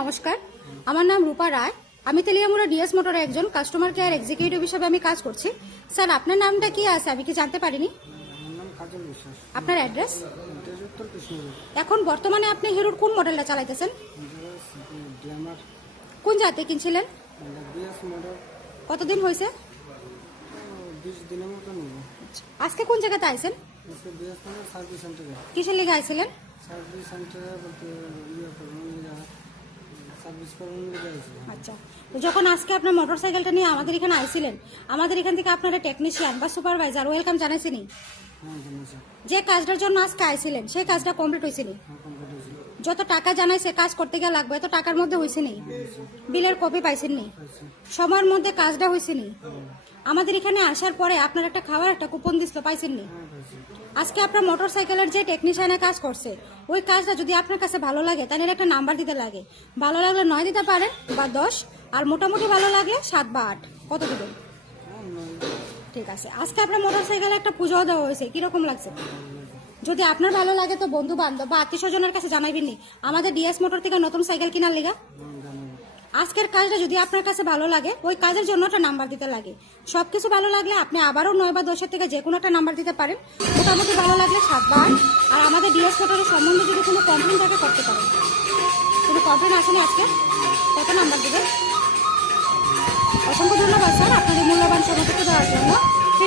নমস্কার, আমার নাম রূপা রায়। আমি তেলিয়ামুড়া ডিএস মোটরের একজন কাস্টমার কেয়ার এক্সিকিউটিভ হিসেবে আমি কাজ করছি। স্যার, আপনার নামটা কি আছে আমি কি জানতে পারিনি? আপনার অ্যাড্রেস? এখন বর্তমানে আপনি হিরোর কোন মডেলটা চালাইতেছেন? কোন জাতে কিনছিলেন? কতদিন হয়েছে? আজকে কোন জায়গাতে আইছেন? কিসের লিগে আইছিলেন? আচ্ছা, তো যখন আজকে আপনার মোটরসাইকেলটা নিয়ে আমাদের এখানে আইছিলেন, আমাদের এখান থেকে আপনার টেকনিশিয়ান বা সুপারভাইজার ওয়েলকাম জানাইছিনি? যে কাজটার জন্য আজকে আইছিলেন সেই কাজটা কমপ্লিট হয়েছিনি? যত টাকা জানাইছে কাজ করতে গিয়ে লাগবে এত টাকার মধ্যে হয়েছিনি? বিলের কপি পাইছেননি? সময়ের মধ্যে কাজটা হয়েছিনি? আমাদের এখানে আসার পরে আপনার একটা খাবার একটা কুপন দিছিল, পাইছেননি? আজকে আপনার মোটরসাইকেলের যে টেকনিশিয়ানে কাজ করছে ওই কাজটা যদি আপনার কাছে ভালো লাগে তাহলে একটা নাম্বার দিতে লাগে। ভালো লাগলে 9 দিতে পারেন বা 10, আর মোটামুটি ভালো লাগলে 7 বা 8। কত দিবেন? ঠিক আছে, আজকে আপনার মোটরসাইকেলে একটা পুজো দেওয়া হয়েছে, কিরকম লাগছে? যদি আপনার ভালো লাগে তো বন্ধু বান্ধব বা আত্মীয় স্বজনের কাছে জানাইবেন নি আমাদের ডিএস মোটর থেকে নতুন সাইকেল কেনার লিগা। আজকের কাজটা যদি আপনার কাছে ভালো লাগে ওই কাজের জন্য একটা নাম্বার দিতে লাগে। সবকিছু ভালো লাগলে আপনি আবারও 9 বা 10 থেকে যে কোনো একটা নাম্বার দিতে পারেন। মোটামুটি ভালো লাগলে 7 বা 8। আর আমাদের ডিএস মোটরের সম্বন্ধে যদি কোনো কমপ্লেন থাকে করতে পারেন। কোনো কমপ্লেন আসেনি আজকে? কত নাম্বার দেবেন? অসংখ্য ধন্যবাদ স্যার আপনাদের মূল্যবান সময়টুকু দেওয়ার জন্য।